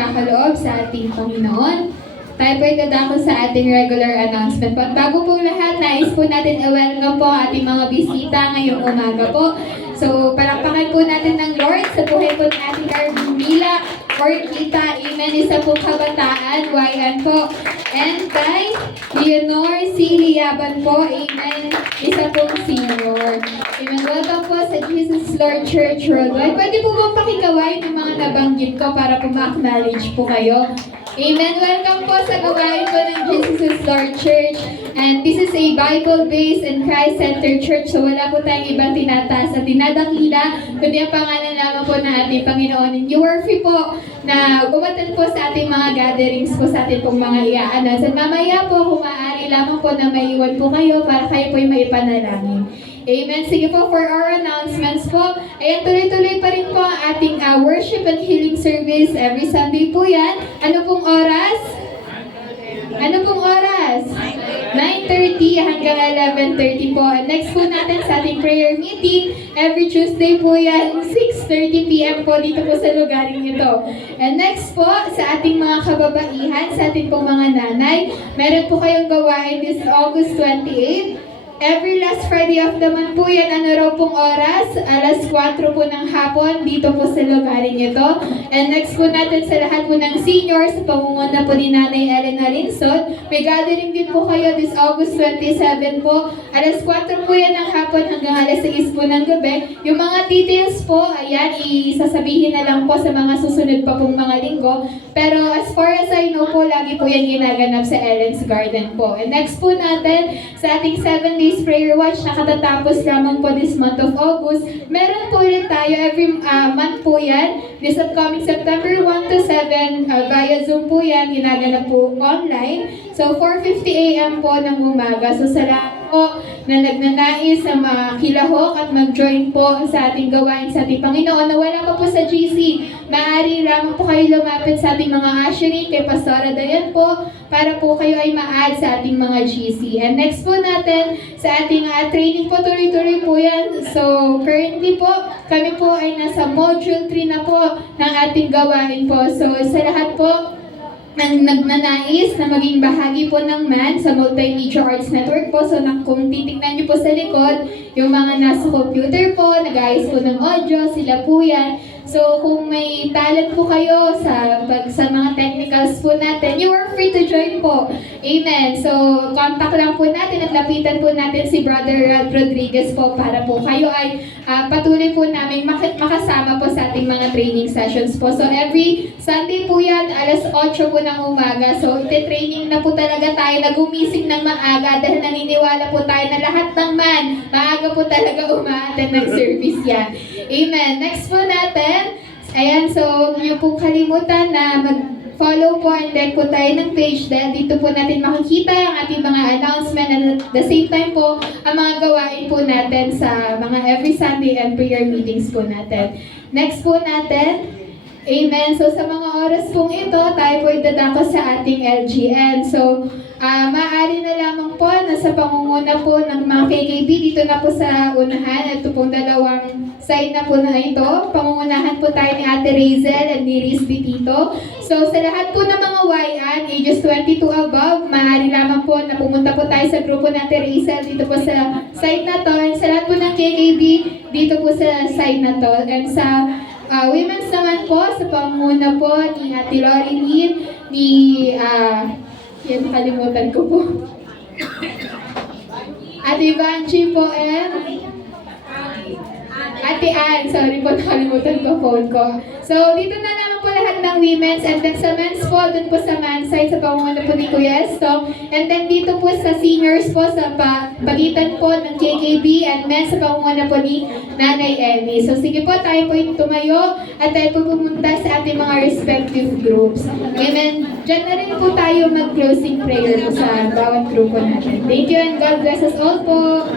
nagkakaloob sa ating Panginoon. Tayo po dadako sa ating regular announcement po. At bago po lahat, nais po natin i-welcome po ang ating mga bisita ngayong umaga po. So, palakpakan po natin ng Lord sa buhay po ng ating Carmila Orquita. Amen. Isa po kabataan, YN po. And kay Leonor C. Liaban po. Amen. Isa pong senior. Amen. Welcome po sa Jesus Lord Church Worldwide. Pwede po bang pakikawain yung mga nabanggit ko para po ma-acknowledge po kayo? Amen. Welcome po sa gawain po ng Jesus Lord Church. And this is a Bible-based and Christ-centered church. So wala po tayong ibang tinataas at tinadakila, kundi ang pangalan lamang po ng ating Panginoon. And you are free po na umatan po sa ating mga gatherings po sa ating pong mga i-announce. At mamaya po, kung maaari lamang po na maiwan po kayo para kayo po ay maipanalangin. Amen. Sige po, for our announcements po, ayan, tuloy-tuloy pa rin po ang ating worship and healing service every Sunday po yan. Ano pong oras? Ano pong oras? 9:30 hanggang 11:30 po. And next po natin sa ating prayer meeting, every Tuesday po yan, 6:30 p.m. po dito po sa lugaring ito. And next po, sa ating mga kababaihan, sa ating pong mga nanay, meron po kayong gawain this August 28. Every last Friday of the month po yan, ano raw pong oras? Alas 4 po ng hapon, dito po sa lugarin ito. And next po natin sa lahat po ng seniors, sa pangunguna po ni Nanay Elena Linson, may gathering din po kayo this August 27 po. Alas 4 po yan ng hapon hanggang alas 6 po ng gabi. Yung mga details po, ayan, isasabihin na lang po sa mga susunod pa pong mga linggo. Pero as far as I know po, lagi po yan ginaganap sa Ellen's Garden po. And next po natin, sa ating 7 days prayer watch na katatapos lamang po this month of August. Meron po ulit tayo every month po yan. This upcoming September 1 to 7 via Zoom po yan. Ginaganap po online. So 4:50 a.m. po ng umaga. So sa lahat po na nagnanais na makilahok at mag-join po sa ating gawain sa ating Panginoon na wala pa po sa GC, maaari lamang po kayo lumapit sa ating mga ushering kay Pastora Dayan po para po kayo ay ma-add sa ating mga GC. And next po natin sa ating training po, tuloy-tuloy po yan. So currently po, kami po ay nasa module 3 na po ng ating gawain po. So sa lahat po ng nagnanais na maging bahagi po ng MAN sa Multimedia Arts Network po. So kung titignan niyo po sa likod, yung mga nasa computer po, nag-ayos po ng audio, sila po yan. So kung may talent po kayo sa mga technicals po natin, you are free to join po. Amen. So contact lang po natin at lapitan po natin si Brother Ralph Rodriguez po para po kayo ay patuloy po namin makasama po sa ating mga training sessions po. So every Sunday po yan, alas 8 po ng umaga. So ite-training na po talaga tayo na gumising ng maaga dahil naniniwala po tayo na lahat ng man, maaga po talaga umaattend ng service yan. Amen. Next po natin, ayan, so huwag niyo pong kalimutan na mag-follow po and like po tayo ng page dahil dito po natin makikita ang ating mga announcement and at the same time po ang mga gawain po natin sa mga every Sunday and prayer meetings po natin. Next po natin, amen. So sa mga oras pong ito, tayo po idadako sa ating LGN. So maaari na lamang po na sa pangunguna po ng mga KKB dito na po sa unahan. Ito pong dalawang side na po na ito. Pangungunahan po tayo ni Ate Razel and ni Rizby dito. So sa lahat po ng mga YN, ages 22 above, maaari lamang po na pumunta po tayo sa grupo ni Ate Razel dito po sa side na to. And sa lahat po ng KKB, dito po sa side na to. And sa women's naman po, sa pangunguna po ni Ate Lori Lynn, ni yan, nakalimutan ko po. Ate Vanchi po and Ate Ann, sorry po, nakalimutan ko phone ko. So, dito na naman po lahat ng women's and then sa men's po, dun po sa men's side, sa pangunguna po ni Kuya Esto. And then dito po sa seniors po, sa pagitan po ng KKB and men sa pangunguna po ni Nanay Emmy. So, sige po, tayo po yung tumayo at tayo po pumunta sa ating mga respective groups. Amen. Diyan na rin po tayo mag-closing prayer po sa bawat grupo natin. Thank you and God bless us all po.